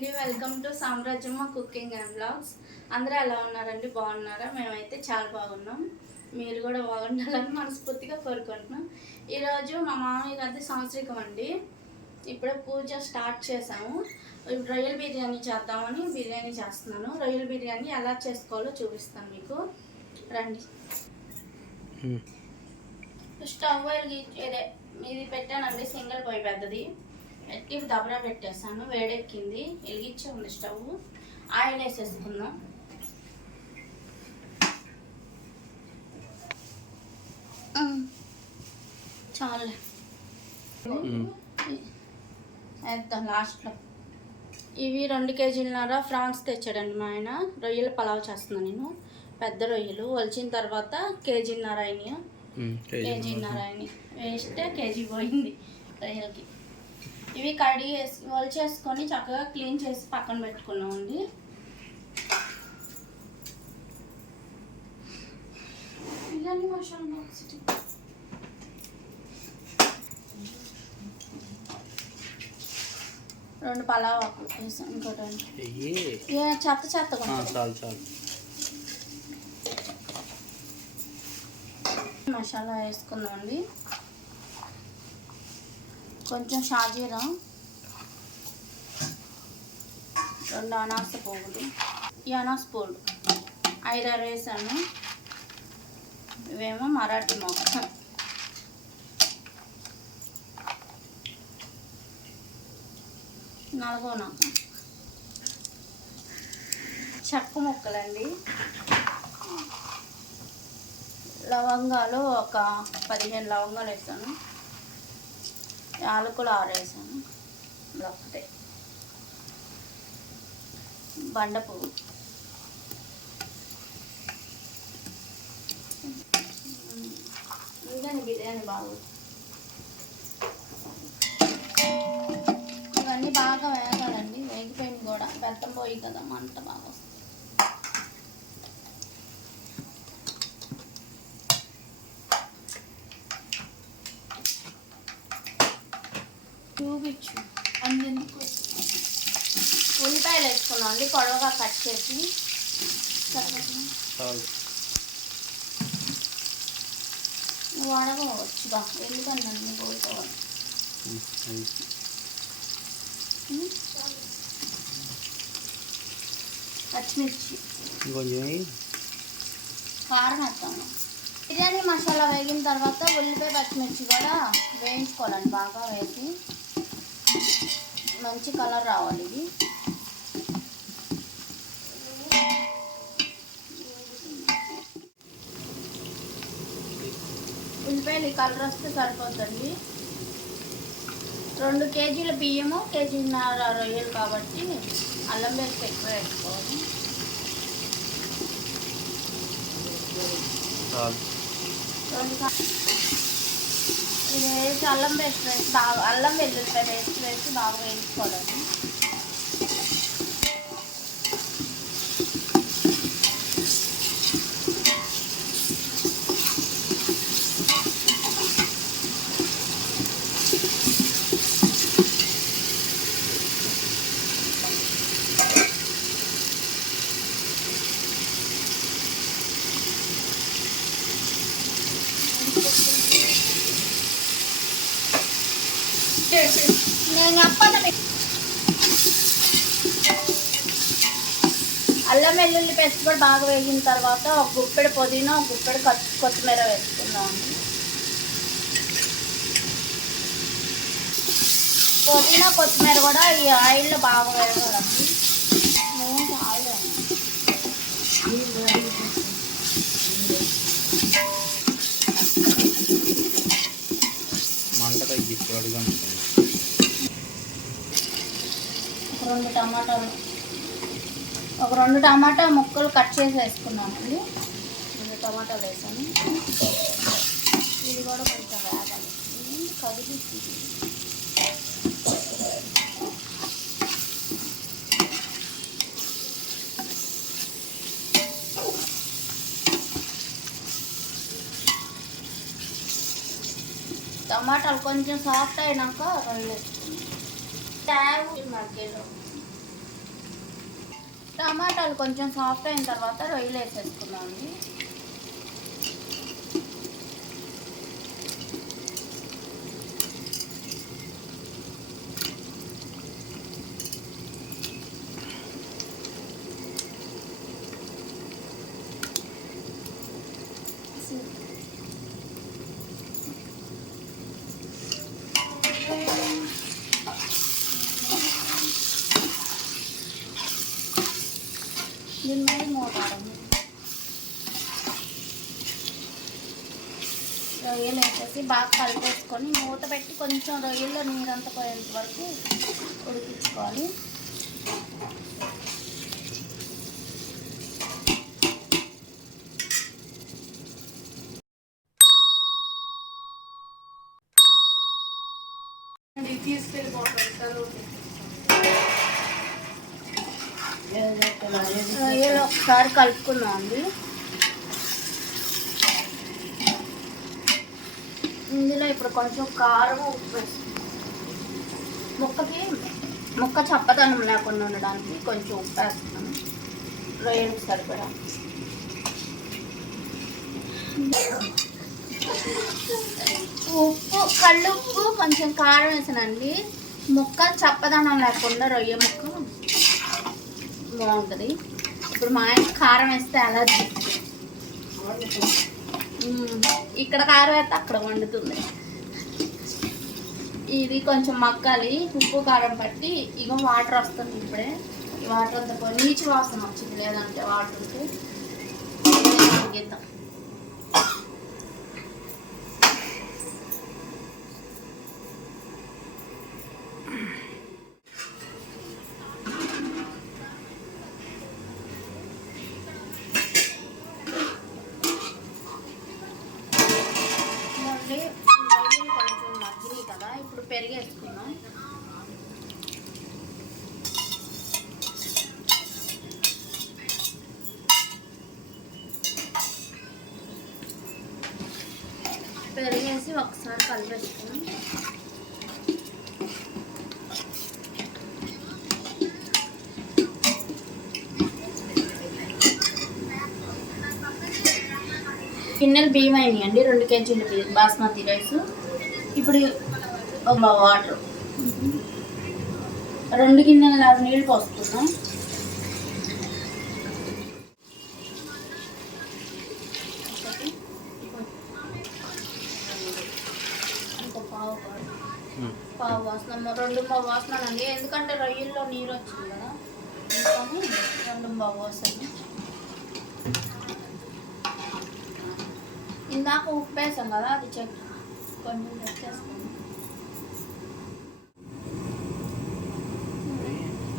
అండి welcome to Samrajyamma cooking and blogs. అందరూ ఎలా ఉన్నారండి? బాగున్నారా? మేమైతే చాలా బాగున్నాం. మీరు కూడా బాగుండాలని మనస్ఫూర్తిగా కోరుకుంటున్నాం. ఈరోజు మా మామయ్య గారి సంవత్సరికం అండి. ఇప్పుడే పూజ స్టార్ట్ చేసాము ఇప్పుడు రొయ్యల బిర్యానీ చేద్దామని బిర్యానీ చేస్తున్నాను. రొయ్యల బిర్యానీ ఎలా చేసుకోవాలో చూపిస్తాను మీకు. రండి. స్టవ్ వెలిగించి ఇదే ఇది పెట్టానండి సింగిల్ పొయ్యి పెద్దది. పెట్టి దబరా పెట్టేసాను వేడెక్కింది. వెలిగించి ఉంది స్టవ్. ఆయిల్ వేసేసుకుందాం. చాలే వేద్దాం లాస్ట్లో ఇవి రెండు కేజీలన్నర ఫ్రాన్స్ తెచ్చాడండి మా ఆయన. రొయ్యల పలావ్ చేస్తున్నాను నేను. పెద్ద రొయ్యలు. వలిచిన తర్వాత కేజీన్నర అయినాయి? కేజీన్నర అయినాయి. వేస్తే కేజీ పోయింది రొయ్యలకి. ఇవి కడిగి వేసి వలిచేసుకొని చక్కగా క్లీన్ చేసి పక్కన పెట్టుకున్నామండి బిర్యానీ మసాలా బాక్స్ ఇది. రెండు పలావ్ ఆకులు ఇంకోటి అండి. ఏ చెత్త. చాలు చాలు మసాలా వేసుకుందామండి కొంచెం షాజీరా రెండు అనాస పువ్వులు ఈ అనాస పువ్వులు ఐదారు వేసాను. ఇవేమో మరాఠీ మొక్క నల్గొన చెక్క ముక్కలండి. లవంగాలు ఒక పదిహేను లవంగాలు వేసాను. యాలకులు ఆరేసాను. వేసాను ఇలా ఒకటే బండ పువ్వు. ఇంకాని బిర్యానీ బాగు. ఇవన్నీ బాగా వేగాలండి. వేగిపోయింది కూడా. పెద్ద పోయి కదా మంట బాగా వస్తుంది. చూపించు అందుకు ఉల్లిపాయలు వేసుకున్నాం అండి పొడవుగా కట్ చేసి. సరిపోతుంది. చాలు. నువ్వు అడగవచ్చుగా ఎందుకని నన్ను కోరుకోవాలి పచ్చిమిర్చి. కారం వేస్తాము బిర్యానీ మసాలా వేగిన తర్వాత ఉల్లిపాయ పచ్చిమిర్చి కూడా వేయించుకోవాలండి బాగా వేసి. మంచి కలర్ రావాలి ఇది. ఉల్లిపాయలు ఈ కలర్ వస్తే సరిపోతుంది. రెండు కేజీల బియ్యము కేజీన్నర రొయ్యలు కాబట్టి అల్లం పేస్ట్ ఎక్కువ వేసుకోవాలి. రెండు ఇది వేసి అల్లం పేస్ట్ వేసి బాగా అల్లం వెల్లుల్లిపాయ పేస్ట్ వేసి బాగా వేయించుకోవాలి. నేను చెప్పను అల్లం వెల్లుల్లి పేస్ట్ కూడా బాగా వేగిన తర్వాత ఒక గుప్పెడు పుదీనా ఒక గుప్పెడు కొత్తిమీర వేసుకుందాం. పుదీనా కొత్తిమీర కూడా ఈ ఆయిల్లో బాగా వేగలండి నేను మంట తగ్గించి అడుగు ఒక రెండు టమాటాలు. ఒక రెండు టమాటా ముక్కలు కట్ చేసి వేసుకున్నామండి. రెండు టమాటాలు వేసాను. ఇది కూడా కొంచెం వేగాలి. కదిలి టమాటాలు కొంచెం సాఫ్ట్ అయినాక రెండు వేసుకున్నాం ట్యాగ్ మార్కెట్లో టమాటాలు కొంచెం సాఫ్ట్ అయిన తర్వాత రొయ్యలు వేసేసుకున్నాం అండి దీని మీద రొయ్యలు వేసేసి బాగా కలిపేసుకొని మూత పెట్టి కొంచెం రొయ్యల్లో నీరంతా పోయేంత వరకు ఉడికించుకోవాలి. రొయ్యలు ఒకసారి కలుపుకుందాం అండి. ఇందులో ఇప్పుడు కొంచెం కారం ఉప్పు వేస్తాం. ముక్కకి ముక్క చప్పదనం లేకుండా ఉండడానికి కొంచెం ఉప్పు వేస్తున్నాను రొయ్యలు సరిపడా. ఉప్పు కళ్ళుప్పు కొంచెం కారం వేసానండి. ముక్క చప్పదనం లేకుండా రొయ్య ముక్క. బాగుంటుంది ఇప్పుడు మా ఆయన కారం వేస్తే అలర్జీ ఇక్కడ కారం వేస్తే అక్కడ వండుతుంది. ఇది కొంచెం మక్కాలి ఉప్పు కారం పట్టి ఇక వాటర్ వస్తుంది ఇప్పుడే. ఈ వాటర్ అంతా పోయి నీచు వాసన వచ్చింది లేదంటే వాటర్ ఉంటే. మగ్గిద్దాం. కదా ఇప్పుడు పెరిగేసుకున్నాం. పెరిగేసి ఒకసారి కలిపేసుకున్నాం. గిన్నెలు బియ్యం అయినాయి అండి రెండు కేజీలు బాస్మతి రైస్. ఇప్పుడు ఒక వాటర్. రెండు గిన్నెల నీళ్ళు ఇంకో పావు వాసన రెండు పావు వాసన అండి ఎందుకంటే రొయ్యల్లో నీరు వచ్చింది కదా. రెండు పావు వాసన. ఇందాక ఉప్పు వేసాం కదా అది చెక్ కొంచెం చెక్ చేసుకుందాం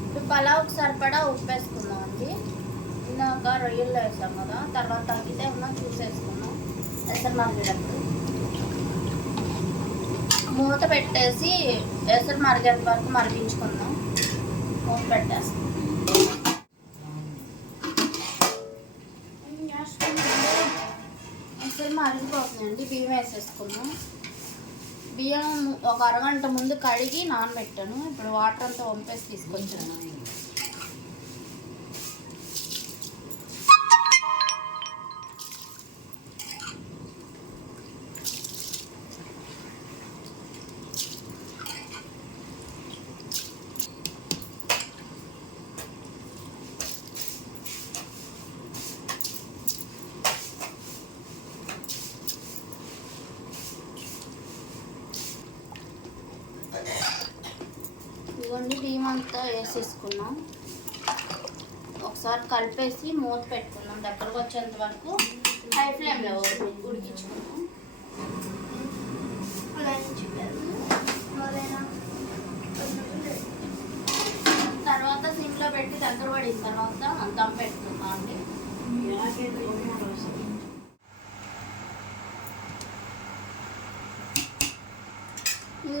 ఇప్పుడు పలావ్కి సరిపడా ఉప్పు వేసుకుందాం అండి. ఇందాక రొయ్యల్లో వేసాం కదా తర్వాత తగ్గితే ఉన్నా చూసేసుకున్నాం ఎసరు మరిగేటప్పుడు. మూత పెట్టేసి ఎసరు మరిగేంత వరకు మరిగించుకుందాం. మూత పెట్టేస్తాం. అసలు మరిగిపోతుందండి బియ్యం వేసేసుకున్నాం బియ్యం ఒక అరగంట ముందు కడిగి నానబెట్టాను. ఇప్పుడు వాటర్ అంతా వంపేసి తీసుకొచ్చాను. ఇదిగోండి బియ్యం అంతా వేసేసుకున్నాం. ఒకసారి కలిపేసి మూత పెట్టుకున్నాం దగ్గరకు వచ్చేంత వరకు హై ఫ్లేమ్లో ఉడికించుకున్నాం చెప్పారు. తర్వాత సిమ్లో పెట్టి దగ్గర పడిన తర్వాత దమ్ పెట్టుకున్నాం అండి.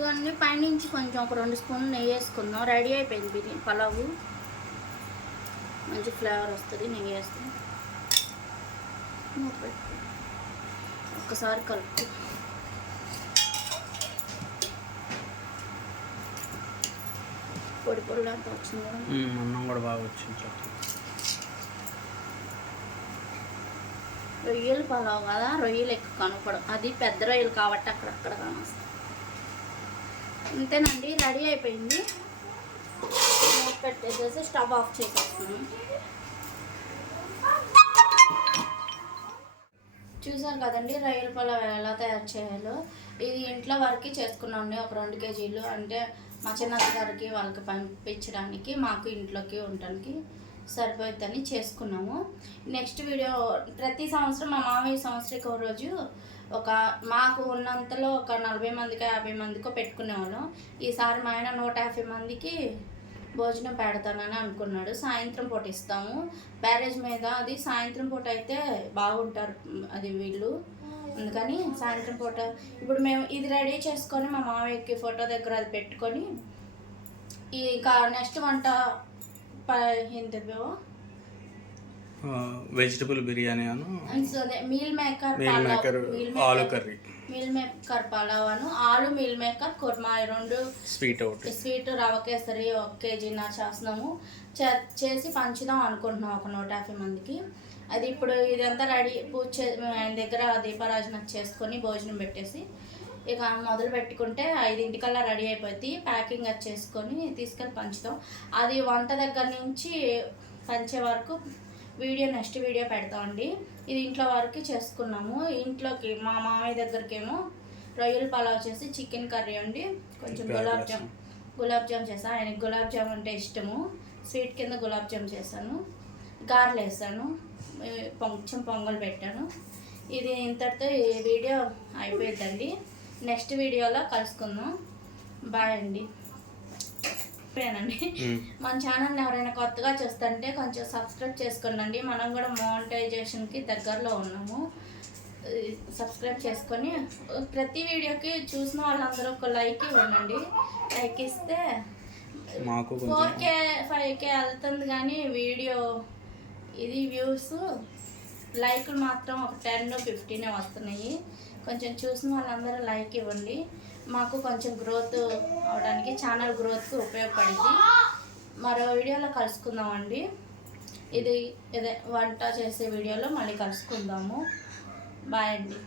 ఇవన్నీ పైనుంచి కొంచెం ఒక రెండు స్పూన్ నెయ్యి వేసుకుందాం. రెడీ అయిపోయింది బిర్యానీ. పలావు. మంచి ఫ్లేవర్ వస్తుంది నెయ్యి వేస్తే. ఒక్కసారి కలుపు పొడి పొడి వచ్చింది అన్నం కూడా బాగా వచ్చింది రొయ్యలు పలావు కదా రొయ్యలు ఎక్కువ కనపడం అది పెద్ద రొయ్యలు కాబట్టి అక్కడక్కడ కానొస్తాయి. అంతేనండి రెడీ అయిపోయింది. పెట్టేసేసి స్టవ్ ఆఫ్ చేసేస్తున్నాను చూసారు కదండి రొయ్యల పొలం ఎలా తయారు చేయాలో. ఇది ఇంట్లో వరకు చేసుకున్నాండి ఒక రెండు కేజీలు. అంటే మా చిన్నత్త గారికి వాళ్ళకి పంపించడానికి మాకు ఇంట్లోకి ఉండడానికి సరిపోతుందని చేసుకున్నాము. నెక్స్ట్ వీడియో ప్రతి సంవత్సరం మా మామయ్య సంవత్సరానికి ఒక రోజు ఒక మాకు ఉన్నంతలో ఒక నలభై మందికి యాభై మందికో పెట్టుకునేవాళ్ళం. ఈసారి మా ఆయన నూట యాభై మందికి భోజనం పెడతానని అనుకున్నాడు. సాయంత్రం పూట ఇస్తాము. బ్యారేజ్ మీద అది సాయంత్రం పూట అయితే బాగుంటారు. అది వీళ్ళు. అందుకని సాయంత్రం పూట ఇప్పుడు మేము ఇది రెడీ చేసుకొని మా మామయ్యకి ఫోటో దగ్గర అది పెట్టుకొని ఈ ఇంకా నెక్స్ట్ వంట ప- ఏంటి వెజిటబుల్ బిర్యానీ అను మీల్ మేకర్ మీల్ మేకర్ ఆలు కర్రీ. మీల్ మేకర్ పలావను ఆలు మీల్ మేకర్ కుర్మా రెండు స్వీట్ ఒకటి స్వీట్ రవ్వ కేసరి ఒక కేజీన్నర చేస్తున్నాము. చే- చేసి పంచుదాం అనుకుంటున్నాం ఒక నూట యాభై మందికి. అది ఇప్పుడు ఇదంతా రెడీ పూజ ఆయన దగ్గర దీపారాజన చేసుకొని భోజనం పెట్టేసి ఇక మొదలు పెట్టుకుంటే ఐదింటికల్లా రెడీ అయిపోద్ది. ప్యాకింగ్ అది చేసుకొని తీసుకెళ్ళి పంచుతాం అది వంట దగ్గర నుంచి పంచే వరకు వీడియో నెక్స్ట్ వీడియో పెడతామండి. ఇది ఇంట్లో వరకు చేసుకున్నాము. ఇంట్లోకి మా మామయ్య దగ్గరకేమో రొయ్యల పలావ్ చేసి చికెన్ కర్రీ వండి కొంచెం గులాబ్ జామ్ గులాబ్ జామ్ చేశాను ఆయనకి గులాబ్ జామ్ అంటే ఇష్టము. స్వీట్ కింద గులాబ్ జామ్ చేశాను. గారెలు వేసాను. కొంచెం పొంగల్ పెట్టాను. ఇది ఇంతటితో ఈ వీడియో అయిపోయిందండి నెక్స్ట్ వీడియోలో కలుసుకుందాం. బాయ్ అండి. మ్మ్. మన ఛానల్ ఎవరైనా కొత్తగా చూస్తుంటే కొంచెం సబ్స్క్రైబ్ చేసుకోండి మనం కూడా మోనిటైజేషన్కి దగ్గరలో ఉన్నాము. సబ్స్క్రైబ్ చేసుకొని ప్రతి వీడియోకి చూసిన వాళ్ళందరూ ఒక లైక్ ఇవ్వండి. లైక్ ఇస్తే మాకు ఫోర్ కే ఫైవ్ కే వెళ్తుంది కానీ వీడియో ఇది వ్యూస్ లైక్లు మాత్రం ఒక టెన్ ఫిఫ్టీనే వస్తున్నాయి. కొంచెం చూసిన వాళ్ళందరూ లైక్ ఇవ్వండి. మాకు కొంచెం గ్రోత్ అవడానికి ఛానల్ గ్రోత్కి ఉపయోగపడింది. మరో వీడియోలో కలుసుకుందామండి. ఇది ఇదే వంట చేసే వీడియోలో మళ్ళీ కలుసుకుందాము. బాయ్ అండి.